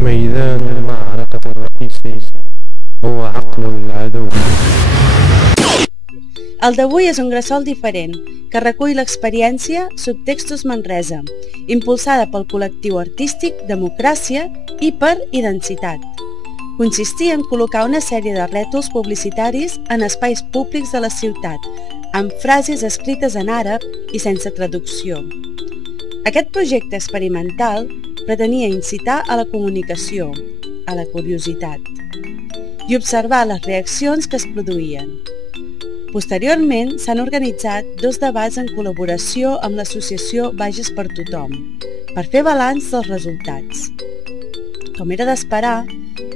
ميدان المعركة الرئيسي هو عقل العدو. El d'avui és un gresol diferent, que recull l'experiència Subtextos Manresa, impulsada pel col·lectiu artístic Democràcia i per Identitat. Consistia en col·locar una sèrie de rètols publicitaris en espais públics de la ciutat, amb frases escrites en àrab i sense traducció. Aquest projecte experimental pretenia incitar a la comunicació, a la curiositat, i observar les reaccions que es produïen. Posteriorment, s'han organitzat 2 debats en col·laboració amb l'associació Bages per Tothom, per fer balanç dels resultats. Com era d'esperar,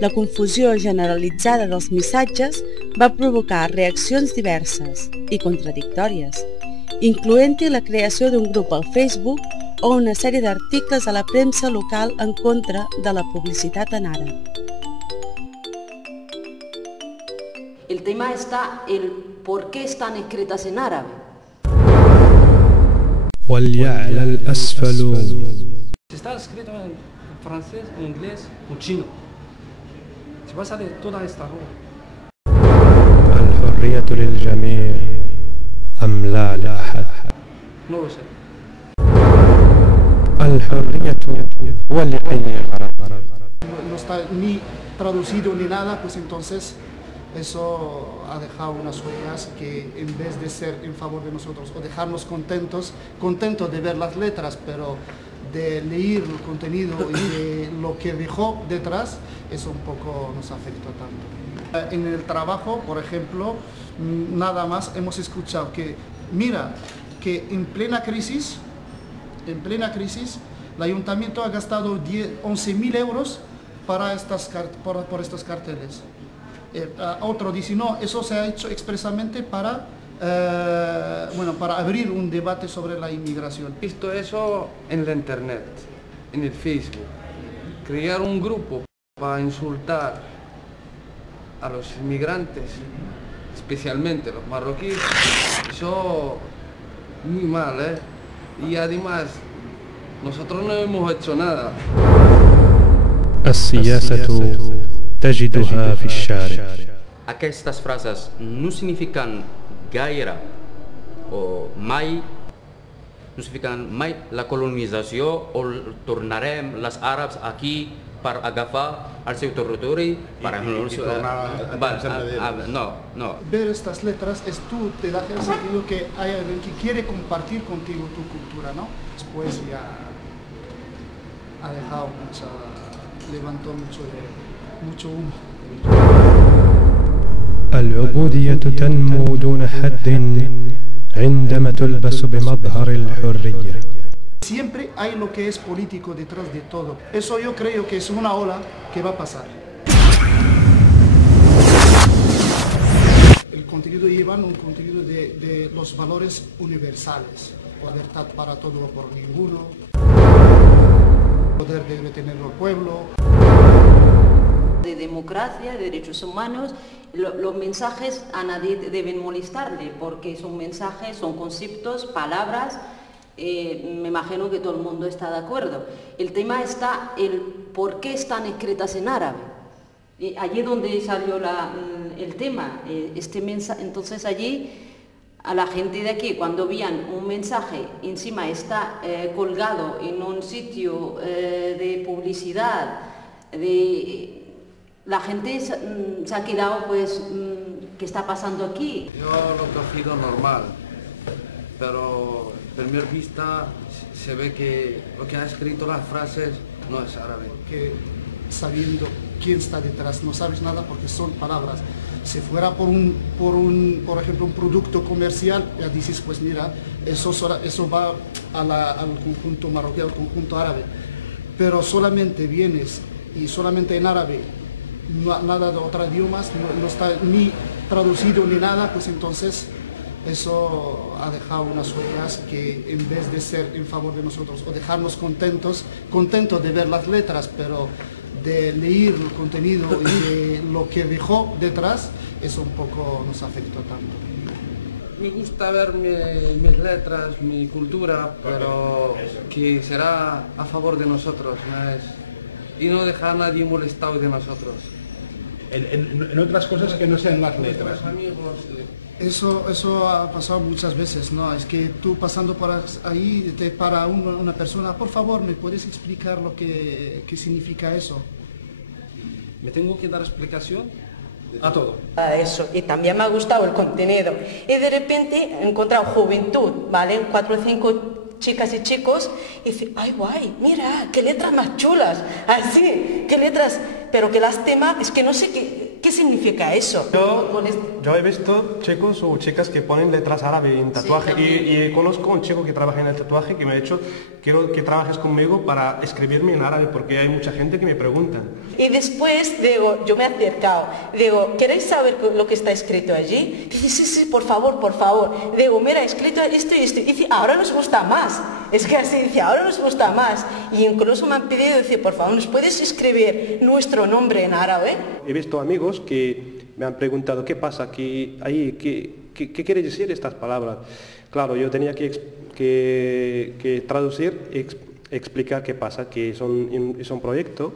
la confusió generalitzada dels missatges va provocar reaccions diverses i contradictòries, incloent-hi la creació d'un grup al Facebook o una sèrie d'articles a la premsa local en contra de la publicitat en àrab. El tema está el por qué están escritas en árabe. وليعلى الأسفل. Si está escrito en francés, en inglés o chino, se va a salir toda esta ropa. الحرية للجميع أم لا لأحد؟ No lo sé. الحرية ولأي غرض. No está ni traducido ni nada, pues entonces eso ha dejado unas huellas que en vez de ser en favor de nosotros o dejarnos contentos de ver las letras, pero de leer el contenido y de lo que dejó detrás, eso un poco nos afectó tanto. En el trabajo, por ejemplo, nada más hemos escuchado que, mira, que en plena crisis, el ayuntamiento ha gastado 11.000 euros por estos carteles. Otro dice, no, eso se ha hecho expresamente para abrir un debate sobre la inmigración. He visto eso en la internet, en el Facebook. Crear un grupo para insultar a los inmigrantes, especialmente los marroquíes, eso muy mal, ¿eh? Y además, nosotros no hemos hecho nada. السياسة تجدها في الشارع. Aquestes frases no signifiquen gaire o mai, no signifiquen mai la colonització o tornarem les àrabs aquí per agafar el seu territori. No. Ver estas letras tú te da el sentido que hay alguien que quiere compartir contigo tu cultura, ¿no? Después ya ha dejado levantó mucho humo. العبودية تنمو دون حد عندما تلبس بمظهر الحرية. Siempre hay lo que es político detrás de todo. Eso yo creo que es una ola que va a pasar. El contenido lleva un contenido de los valores universales. Libertad para todo o por ninguno. Poder debe tenerlo el pueblo. De democracia, de derechos humanos, los mensajes a nadie deben molestarle, porque son mensajes, son conceptos, palabras, me imagino que todo el mundo está de acuerdo. El tema está el por qué están escritas en árabe. Allí donde salió el tema, este mensaje, entonces allí a la gente de aquí, cuando veían un mensaje, encima está colgado en un sitio de publicidad, la gente se ha quedado, pues, ¿qué está pasando aquí? Yo lo he cogido normal, pero a primera vista se ve que lo que ha escrito las frases no es árabe. Que sabiendo quién está detrás, no sabes nada porque son palabras. Si fuera por ejemplo, un producto comercial, ya dices, pues mira, eso va al conjunto marroquí, al conjunto árabe. Pero solamente vienes y solamente en árabe nada de otros idiomas, no está ni traducido ni nada, pues entonces eso ha dejado unas huellas que en vez de ser en favor de nosotros o dejarnos contentos de ver las letras, pero de leer el contenido y de lo que dejó detrás, eso un poco nos afectó tanto. Me gusta ver mis letras, mi cultura, pero que será a favor de nosotros, ¿no? Y no dejar a nadie molestado de nosotros. En otras cosas que no sean las letras. Eso ha pasado muchas veces, ¿no? Es que tú pasando por ahí te para una persona, por favor, ¿me puedes explicar lo que significa eso? Me tengo que dar explicación a todo. A eso, y también me ha gustado el contenido. Y de repente he encontrado juventud, ¿vale? 4 o 5 chicas y chicos, y dice, ay guay, mira, qué letras más chulas, así, qué letras, pero qué lástima, es que no sé qué significa eso. Yo he visto chicos o chicas que ponen letras árabes en tatuaje, sí, y conozco un chico que trabaja en el tatuaje que me ha dicho, quiero que trabajes conmigo para escribirme en árabe, porque hay mucha gente que me pregunta. Y después, digo, yo me he acercado, digo, ¿queréis saber lo que está escrito allí? Dice, sí, por favor. Digo, mira, he escrito esto y esto. Y dice, ahora nos gusta más. Es que así dice, ahora nos gusta más. Y incluso me han pedido, dice, por favor, ¿nos puedes escribir nuestro nombre en árabe? He visto amigos que me han preguntado, ¿qué pasa? ¿Qué quiere decir estas palabras? Claro, yo tenía que traducir, explicar qué pasa, que es un proyecto.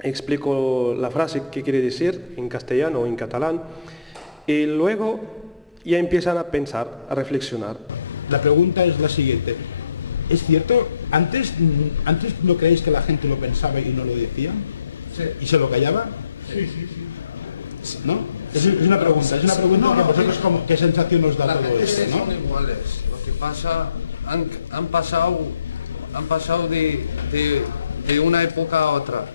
Explico la frase que quiere decir en castellano o en catalán y luego ya empiezan a pensar, a reflexionar. La pregunta es la siguiente. ¿Es cierto? ¿Antes no creéis que la gente lo pensaba y no lo decía? Sí. ¿Y se lo callaba? Sí. ¿No? Es una pregunta que vosotros como, ¿qué sensación os da todo esto? ¿No? Son iguales. Lo que pasa, han pasado de una época a otra.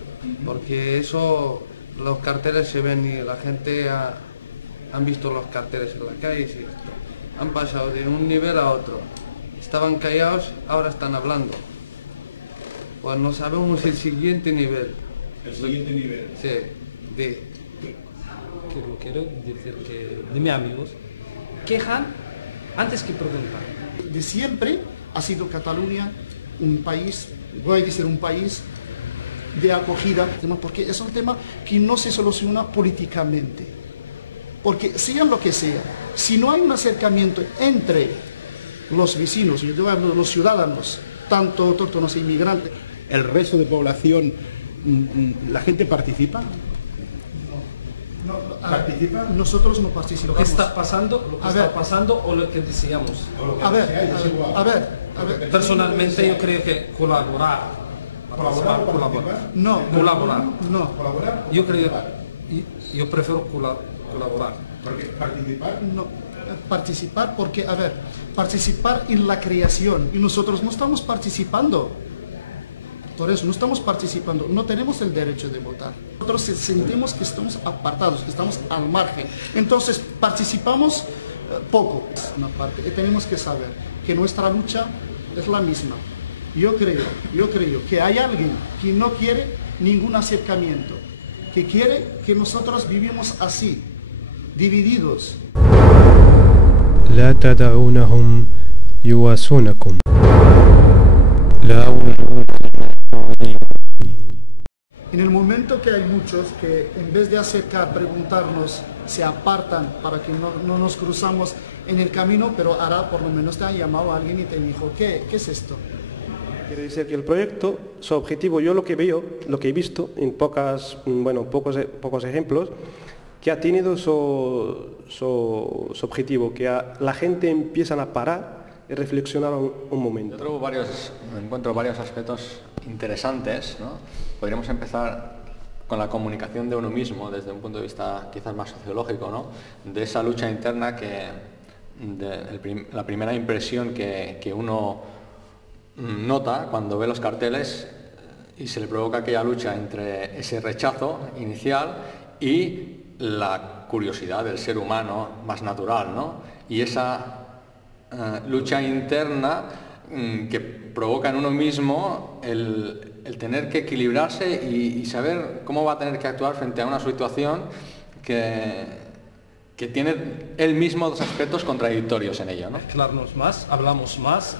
Porque eso, los carteles se ven y la gente han visto los carteles en la calle y han pasado de un nivel a otro. Estaban callados, ahora están hablando. Pues no sabemos el siguiente nivel. ¿El siguiente nivel? Sí, Quiero decir que de mis amigos quejan antes que preguntar. De siempre ha sido Cataluña un país, voy a decir un país, de acogida, porque es un tema que no se soluciona políticamente. Porque sean lo que sea, si no hay un acercamiento entre los vecinos, los ciudadanos, tanto autóctonos e inmigrantes. ¿El resto de población, la gente participa? ¿Participa? Nosotros no participamos. Lo que está pasando o lo que decíamos. A ver. Personalmente yo creo que colaborar. No. Colaborar. No. ¿Colaborar? Yo prefiero colaborar. ¿Porque participar? No. Participar porque, participar en la creación. Y nosotros no estamos participando. Por eso, no estamos participando. No tenemos el derecho de votar. Nosotros sentimos que estamos apartados, que estamos al margen. Entonces, participamos poco. Una parte. Y tenemos que saber que nuestra lucha es la misma. Yo creo que hay alguien que no quiere ningún acercamiento, que quiere que nosotros vivimos así, divididos. لا تدعونهم يواسونكم لا وجود للموجودين. En el momento que hay muchos que en vez de acercar, preguntarnos, se apartan para que no nos cruzamos en el camino, pero ahora por lo menos te han llamado a alguien y te dijo, ¿qué es esto? Quiere decir que el proyecto, su objetivo, yo lo que he visto en pocos ejemplos, que ha tenido su objetivo, que la gente empieza a parar y reflexionar un momento. Yo encuentro varios aspectos interesantes, ¿no? Podríamos empezar con la comunicación de uno mismo desde un punto de vista quizás más sociológico, ¿no? De esa lucha interna la primera impresión que uno nota cuando ve los carteles y se le provoca aquella lucha entre ese rechazo inicial y la curiosidad del ser humano más natural, ¿no? Y esa lucha interna que provoca en uno mismo el tener que equilibrarse y saber cómo va a tener que actuar frente a una situación que tiene él mismo dos aspectos contradictorios en ello, ¿no? Mezclarnos más, hablamos más.